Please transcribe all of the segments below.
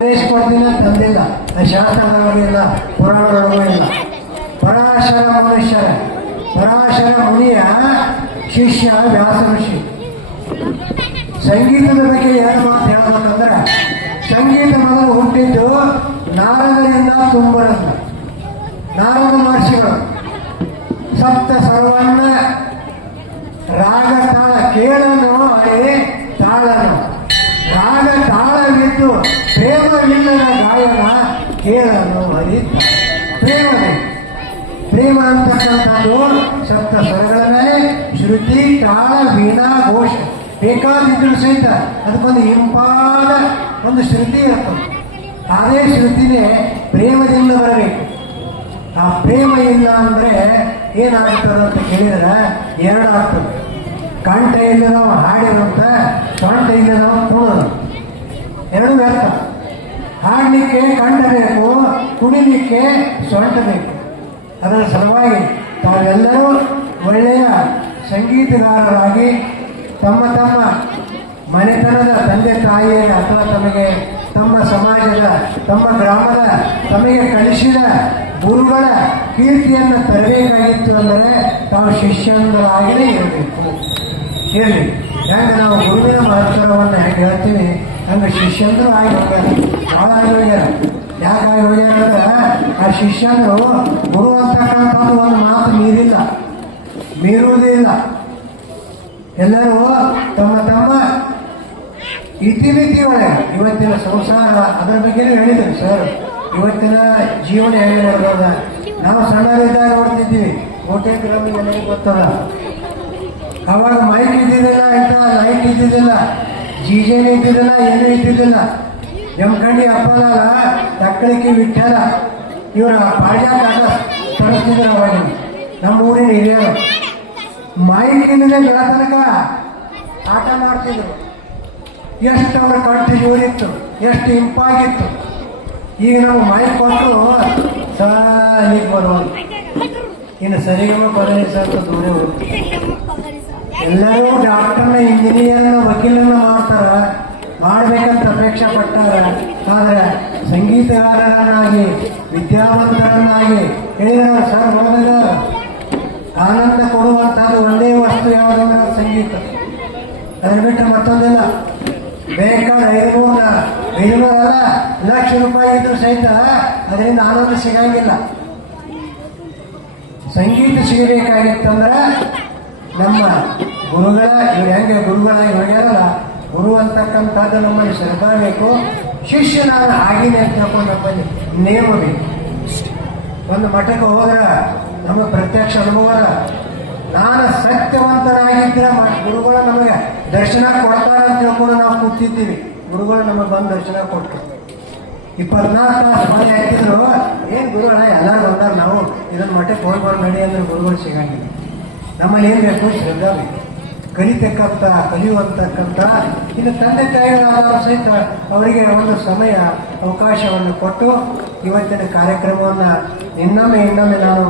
ಕೊಡ್ತೀನಿ ತಂದಿಲ್ಲ, ಶಾಸ್ತ್ರಗಳಿಲ್ಲ, ಪುರಾಣಗಳಿಗೂ ಇಲ್ಲ. ಪರಾಶರ ಮುನಿಯ ಶಿಷ್ಯ ವ್ಯಾಸ ಋಷಿ. ಸಂಗೀತದ ಬಗ್ಗೆ ಏನು ಮಾತು ಹೇಳ್ಬೇಕಂದ್ರೆ, ಸಂಗೀತ ಮೊದಲು ಹುಟ್ಟಿದ್ದು ನಾರದರಿಂದ ತುಂಬರನ್ನ. ನಾರದ ಮಹರ್ಷಿಗಳು ಸಪ್ತ ಸರ್ವನ್ನ ರಾಗ ತಾಳ ಕೇಳನು ಅರೆ ತಾಳನು. ರಾಗ ತಾಳವಿದ್ದು ಪ್ರೇಮವಿಲ್ಲದ ಗಾಯನ ಕೇಳನು ಅರಿತ. ಪ್ರೇಮ ಅಂತಕ್ಕಂಥದ್ದು ಸಪ್ತ ಸ್ವರಗಳ ಮೇಲೆ ಶ್ರುತಿ, ತಾಳ, ವೀಣಾ, ಘೋಷ ಬೇಕಾದಿದ್ರು ಸಹಿತ ಅದಕ್ಕೊಂದು ಇಂಪಾದ ಒಂದು ಶ್ರುತಿ ಇರ್ತದೆ. ಅದೇ ಶ್ರುತಿನೇ ಪ್ರೇಮದಿಂದ ಬರಬೇಕು. ಆ ಪ್ರೇಮ ಇಲ್ಲ ಅಂದ್ರೆ ಏನಾಗ್ತದೆ ಅಂತ ಕೇಳಿದ್ರೆ ಎರಡು ಆಗ್ತದೆ. ಕಂಠ ಇಲ್ಲ ನಾವು ಹಾಡಿರುವಂತ, ಸೊಂಟ ಇಲ್ಲ ನಾವು ಕುಣೋದು, ಎರಡು ವ್ಯರ್ಥ. ಹಾಡಲಿಕ್ಕೆ ಕಂಠ ಬೇಕು, ಕುಣಿಲಿಕ್ಕೆ ಸೊಂಟ ಬೇಕು. ಅದರ ಸಲುವಾಗಿ ತಾವೆಲ್ಲರೂ ಒಳ್ಳೆಯ ಸಂಗೀತಗಾರರಾಗಿ ತಮ್ಮ ತಮ್ಮ ಮನೆತನದ ತಂದೆ ತಾಯಿಯ ಅಥವಾ ತಮಗೆ ತಮ್ಮ ಸಮಾಜದ, ತಮ್ಮ ಗ್ರಾಮದ ತಮಗೆ ಕಲಿಸಿದ ಗುರುಗಳ ಕೀರ್ತಿಯನ್ನು ತರಬೇಕಾಗಿತ್ತು ಅಂದರೆ ತಾವು ಶಿಷ್ಯಂದರಾಗಿಯೇ ಇರಬೇಕು. ಹೇಳಿ ಹೆಂಗೆ ನಾವು ಗುರುವಿನ ಮಹತ್ವವನ್ನು ಹೆಂಗೆ ಹೇಳ್ತೀವಿ ಹಂಗೆ ಶಿಷ್ಯಂದರು ಆಗಿ ಹೋಗ್ಯಾರ, ಭಾಳ ಆಗಿ ಹೋಗ್ಯಾರ. ಯಾಕಾಗಿ ಹೋಗ್ಯಾರ ಅಂದ್ರೆ ಆ ಶಿಷ್ಯಂದರು ಗುರು ಅಂತಕ್ಕಂಥದ್ದು ಒಂದು ಮಾತು ಮೀರುವುದೇ ಇಲ್ಲ. ಎಲ್ಲರೂ ತಮ್ಮ ತಮ್ಮ ಇತಿಮಿತಿ ಒಳಗೆ ಇವತ್ತಿನ ಸಂಸಾರ ಅದರ ಬಗ್ಗೆನೂ ಹೇಳಿದ್ರು ಸರ್. ಇವತ್ತಿನ ಜೀವನ ಹೇಗೆ ನಡೆದ ನಾವು ಸಣ್ಣರಿದ್ದಾಗ ನೋಡ್ತಿದ್ದೀವಿ. ಕೋಟೆ ಗ್ರಾಮಿ ನನಗೆ ಗೊತ್ತದ. ಅವಾಗ ಮೈಕ್ ಇದ್ದಿದ್ದಿಲ್ಲ, ಇಂಥ ಲೈಟ್ ಇದ್ದಿದ್ದಿಲ್ಲ, ಜೀಜೇನು ಇದ್ದಿದ್ದಿಲ್ಲ, ಏನೂ ಇದ್ದಿದ್ದಿಲ್ಲ. ಜಮಖಂಡಿ ಅಪ್ಪಲ ತಕ್ಕಳಿಕೆ ವಿಠಲ ಇವರ ಪಾಳ್ಯಾಕ ತರಿಸ್ತಿದ್ರು. ಅವಾಗ ನಮ್ಮ ಊರಿನ ಹಿರಿಯರು ಮೈಕ್ ಇಲ್ಲದೆ ಬೆಳತನಕ ಆಟ ಮಾಡ್ತಿದ್ರು. ಎಷ್ಟು ಅವ್ರ ಕಟ್ಟು ಜೋರಿತ್ತು, ಎಷ್ಟು ಇಂಪಾಗಿತ್ತು. ಈಗ ನಾವು ಮೈಕ್ ಕೊಟ್ಟರು ಸಾಲಿಗೆ ಬರುವುದು. ಇನ್ನು ಸರಿಗಮ ಪದನಿಸ ಅಂತ ದೂರ ಹೋಗುತ್ತೆ. ಎಲ್ಲರೂ ಡಾಕ್ಟರ್ನ, ಇಂಜಿನಿಯರ್ನ, ವಕೀಲನ್ನ ಮಾಡ್ಬೇಕಂತ ಅಪೇಕ್ಷೆ ಪಟ್ಟಾರ. ಆದರೆ ಸಂಗೀತಗಾರರನ್ನಾಗಿ, ವಿದ್ಯಾವಂತರನ್ನಾಗಿ ಹೇಳಿದ್ರು ಸರ್. ಹೋದಾಗ ಆನಂದ ಕೊಡುವಂಥದ್ದು ಒಂದೇ ವಸ್ತು ಯಾವುದಂದ್ರೆ ಸಂಗೀತ. ಅದನ್ನು ಬಿಟ್ಟು ಮತ್ತೊಂದಿಲ್ಲ. ಬೇಕಾದ 500 ಲಕ್ಷ ರೂಪಾಯಿ ಇದ್ರು ಸಹಿತ ಅದರಿಂದ ಆನಂದ ಸಿಗಂಗಿಲ್ಲ. ಸಂಗೀತ ಸಿಗಬೇಕಾಗಿತ್ತಂದ್ರೆ ನಮ್ಮ ಗುರುಗಳ, ಇವ್ರು ಹೆಂಗೆ ಗುರುಗಳಾಗಿ ಹೋಗ್ಯಾರಲ್ಲ, ಗುರು ಅಂತಕ್ಕಂಥದ್ದು ನಮ್ಮಲ್ಲಿ ಶ್ರದ್ಧಾ ಬೇಕು. ಶಿಷ್ಯನಾದ ಆಗಿನೇ ಅಂತ ಹೇಳ್ಕೊಂಡು ನಮ್ಮಲ್ಲಿ ನೇಮ ಬೇಕು. ಒಂದು ಮಠಕ್ಕೆ ಹೋದ್ರೆ ನಮಗೆ ಪ್ರತ್ಯಕ್ಷ ಅನುಭವ, ನಾನು ಸತ್ಯವಂತನಾಗಿದ್ದರೆ ಗುರುಗಳು ನಮಗೆ ದರ್ಶನ ಕೊಡ್ತಾರೆ ಅಂತ ಹೇಳ್ಕೊಂಡು ನಾವು ಕೂತಿದ್ದೀವಿ. ಗುರುಗಳು ನಮಗೆ ಬಂದು ದರ್ಶನ ಕೊಟ್ಟರು. 24 ತಾಸು ಮನೆ ಹಾಕಿದ್ರು. ಏನು ಗುರುಗಳ ಎಲ್ಲರೂ ಬಂದಾರ, ನಾವು ಇದನ್ನು ಮಠಕ್ಕೆ ಹೋಗ್ಬಾರ್ದು ನಡಿ ಅಂದ್ರೆ ಗುರುಗಳು ಸಿಗಂಗಿಲ್ಲ. ನಮ್ಮಲ್ಲಿ ಏನು ಬೇಕು? ಶ್ರದ್ಧಾ ಬೇಕು. ಕಲಿಯುವಂತಕ್ಕಂಥ ಇನ್ನು ತಂದೆ ತಾಯಿಗಳಾದವರು ಸಹಿತ ಅವರಿಗೆ ಒಂದು ಸಮಯ ಅವಕಾಶವನ್ನು ಕೊಟ್ಟು ಇವತ್ತಿನ ಕಾರ್ಯಕ್ರಮವನ್ನು ಇನ್ನೊಮ್ಮೆ ನಾನು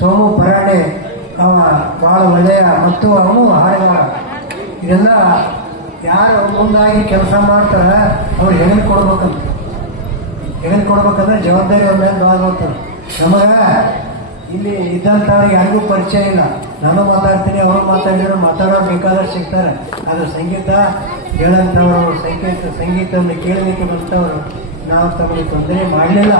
ಸೋಮು ಪರಾಣೆ ಅವ ಭಾಳ ಒಳ್ಳೆಯ ಮತ್ತು ಅವನು ಹಾಡುಗಾರ. ಇದೆಲ್ಲ ಯಾರು ಮುಂದಾಗಿ ಕೆಲಸ ಮಾಡ್ತಾರೆ ಅವ್ರು ಕೊಡ್ಬೇಕಂದ್ರೆ ಜವಾಬ್ದಾರಿ ಅವ್ರ ಮೇಲೆ ಭಾಳ ಹೋಗ್ತಾರೆ. ನಮಗೆ ಇಲ್ಲಿ ಇದ್ದಂಥವ್ರಿಗೆ ಯಾರಿಗೂ ಪರಿಚಯ ಇಲ್ಲ. ನಾನು ಮಾತಾಡ್ತೀನಿ, ಅವರು ಮಾತಾಡೋರು ಬೇಕಾದಷ್ಟು ಸಿಗ್ತಾರೆ. ಆದರೆ ಸಂಗೀತ ಹೇಳಂಥವ್ರು, ಸಂಗೀತವನ್ನು ಕೇಳಲಿಕ್ಕೆ ಬಂತವರು ನಾವು ತಮಗೆ ತೊಂದರೆ ಮಾಡಲಿಲ್ಲ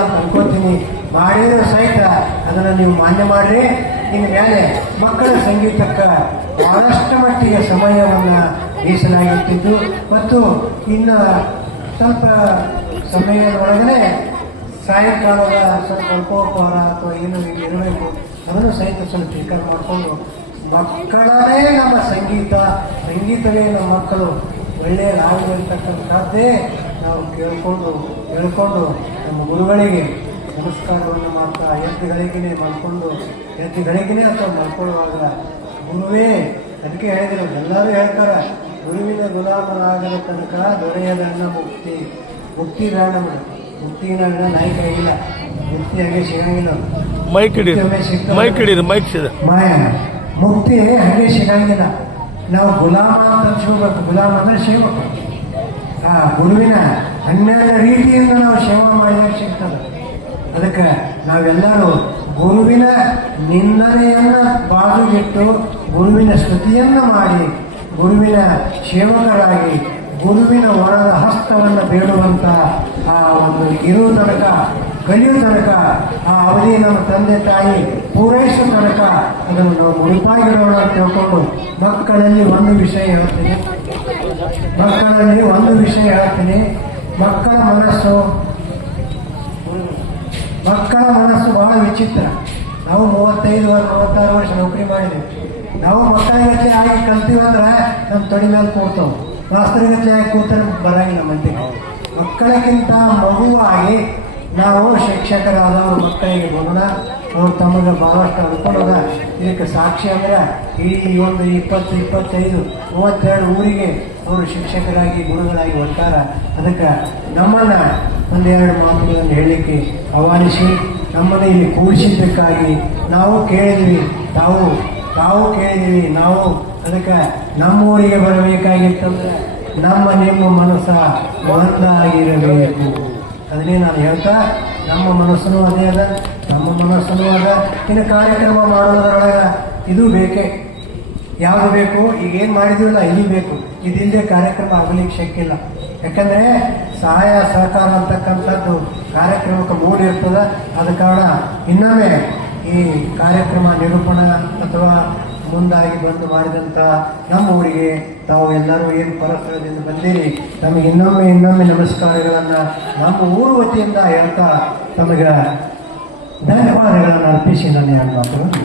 ಅಂತ ಅನ್ಕೋತೀನಿ. ಮಾಡಿದರೂ ಸಹಿತ ಅದನ್ನು ನೀವು ಮಾನ್ಯ ಮಾಡಿರಿ. ಇನ್ನು ಮೇಲೆ ಮಕ್ಕಳ ಸಂಗೀತಕ್ಕೆ ಬಹಳಷ್ಟು ಮಟ್ಟಿಗೆ ಸಮಯವನ್ನು ಮೀಸಲಾಗಿರ್ತಿದ್ದು ಮತ್ತು ಇನ್ನು ಸ್ವಲ್ಪ ಸಮಯದೊಳಗಡೆ ಸಾಯಂಕಾಲದ ಸ್ವಲ್ಪ ಅಲ್ಪೋಪಹಾರ ಅಥವಾ ಏನು ಇರಬೇಕು ಅದನ್ನು ಸಹಿತ ಸ್ವಲ್ಪ ಸ್ವೀಕಾರ ಮಾಡಿಕೊಂಡು ಮಕ್ಕಳೇ ನಮ್ಮ ಸಂಗೀತವೇ ನಮ್ಮ ಮಕ್ಕಳು ಒಳ್ಳೆಯದಾಗಿರ್ತಕ್ಕಂಥದ್ದೇ ನಾವು ಹೇಳ್ಕೊಂಡು ನಮ್ಮ ಗುರುಗಳಿಗೆ ನಮಸ್ಕಾರವನ್ನು ಮಾಡ್ತಾ ಎತ್ತಿಗಳಿಗೇ ಅಥವಾ ಮಾಡ್ಕೊಳ್ಳುವಾಗ ಗುರುವೇ, ಅದಕ್ಕೆ ಹೇಳಿದ್ರು, ಎಲ್ಲರೂ ಹೇಳ್ತಾರೆ ಗುರುವಿನ ಗುಲಾಮರಾಗದ ತನಕ ದೊರೆಯದನ್ನ ಮುಕ್ತಿ ಬೇಡ. ಮುಕ್ತಿನ ನಾಯಕ ಇಲ್ಲ, ಮುಕ್ತಿ ಹಾಗೆ ಸಿಗಂಗಿಲ್ಲ. ಮುಕ್ತಿ ಹಾಗೆ ಸಿಗಂಗಿಲ್ಲ. ನಾವು ಗುಲಾಮ ಅಂತ ಅನ್ಸ್ಕೋಬೇಕು. ಗುಲಾಮ ಅಂದ್ರೆ ಸಿಗಬೇಕು. ಆ ಗುರುವಿನ 12 ರೀತಿಯಿಂದ ನಾವು ಸೇವಾ ಮಾಡಿದಾಗ ಸಿಗ್ತದೆ. ಅದಕ್ಕೆ ನಾವೆಲ್ಲರೂ ಗುರುವಿನ ನಿಂದನೆಯನ್ನ ಬಾಜುಗಿಟ್ಟು ಗುರುವಿನ ಸ್ತುತಿಯನ್ನ ಮಾಡಿ ಗುರುವಿನ ಸೇವಕರಾಗಿ ಗುರುವಿನ ಒಳದ ಹಸ್ತವನ್ನು ಬೇಡುವಂತ ಆ ಒಂದು ಇರುವ ತನಕ ಕಲಿಯೋ ತನಕ ಆ ಅವಧಿ ನಮ್ಮ ತಂದೆ ತಾಯಿ ಪೂರೈಸುವ ತನಕ ಅದನ್ನು ನಾವು ಮುಡಿಪಾಗಿಡೋಣ ಅಂತ ತಿಳ್ಕೊಂಡು ಮಕ್ಕಳಲ್ಲಿ ಒಂದು ವಿಷಯ ಹೇಳ್ತೀನಿ. ಮಕ್ಕಳ ಮನಸ್ಸು ಬಹಳ ವಿಚಿತ್ರ. ನಾವು 35-36 ವರ್ಷ ನೌಕರಿ ಮಾಡಿದ್ದೀವಿ. ನಾವು ಮಕ್ಕಳಿಗತ್ತೆ ಆಗಿ ಕಲ್ತೀವಂದ್ರೆ ನಮ್ಮ ತೊಡಿ ಮೇಲೆ ಕೂಡ್ತಾವ. ಮಾಸ್ತರಿಗತ್ತೆ ಆಗಿ ಕೂತಾರೆ ಬರಂಗಿಲ್ಲ ಮಂದಿಗೆ. ಮಕ್ಕಳಿಗಿಂತ ಮಗುವಾಗಿ ನಾವು ಶಿಕ್ಷಕರಾದವರು ಮಕ್ಕಳಿಗೆ ಬರೋಣ. ಅವ್ರು ತಮಗೆ ಬಹಳಷ್ಟು ಅನ್ಕೊಳ್ಳೋದ. ಇದಕ್ಕೆ ಸಾಕ್ಷಿ ಅಂದ್ರೆ ಈ ಒಂದು 20, 25, 32 ಊರಿಗೆ ಅವರು ಶಿಕ್ಷಕರಾಗಿ ಗುರುಗಳಾಗಿ ಹೊಂಟಾರ. ಅದಕ್ಕೆ ನಮ್ಮನ್ನ ಒಂದೆರಡು ಮಾತುಗಳನ್ನು ಹೇಳಲಿಕ್ಕೆ ಆಹ್ವಾನಿಸಿ ನಮ್ಮನ್ನು ಇಲ್ಲಿ ಕೂಡಿಸಿದ್ದಕ್ಕಾಗಿ ನಾವು ಕೇಳಿದ್ವಿ, ತಾವು ಕೇಳಿದ್ವಿ. ನಾವು ಅದಕ್ಕೆ ನಮ್ಮೂರಿಗೆ ಬರಬೇಕಾಗಿತ್ತಂದ್ರೆ ನಿಮ್ಮ ಮನಸ್ಸ ಒಂದಾಗಿರಬೇಕು. ಅದನ್ನೇ ನಾನು ಹೇಳ್ತಾ ನಮ್ಮ ಮನಸ್ಸನ್ನು ಅದೇ ಅದ, ಇನ್ನು ಕಾರ್ಯಕ್ರಮ ಮಾಡೋದ್ರೊಳಗೆ ಇದು ಬೇಕೇ. ಯಾವುದು ಬೇಕು? ಈಗೇನು ಮಾಡಿದ್ವಿಲ್ಲ ಇದು ಬೇಕು. ಇದಿಲ್ಲದೆ ಕಾರ್ಯಕ್ರಮ ಆಗಲಿಕ್ಕೆ ಶಕ್ಯ ಇಲ್ಲ. ಯಾಕಂದ್ರೆ ಸಹಾಯ ಸಹಕಾರ ಅಂತಕ್ಕಂಥದ್ದು ಕಾರ್ಯಕ್ರಮಕ್ಕೆ ಮೂಡಿರ್ತದೆ. ಆದ ಕಾರಣ ಇನ್ನೊಮ್ಮೆ ಈ ಕಾರ್ಯಕ್ರಮ ನಿರೂಪಣ ಅಥವಾ ಮುಂದಾಗಿ ಬಂದು ಮಾಡಿದಂಥ ನಮ್ಮ ಊರಿಗೆ ತಾವು ಎಲ್ಲರೂ ಏನು ಪರಸ್ಪರದಿಂದ ಬಂದಿರಿ, ತಮಗೆ ಇನ್ನೊಮ್ಮೆ ನಮಸ್ಕಾರಗಳನ್ನು ನಮ್ಮ ಊರು ವತಿಯಿಂದ ಹೇಳ್ತಾ ತಮಗೆ ಧನ್ಯವಾದಗಳನ್ನು ಅರ್ಪಿಸಿ ನನ್ನ ಮಾತುಗಳನ್ನು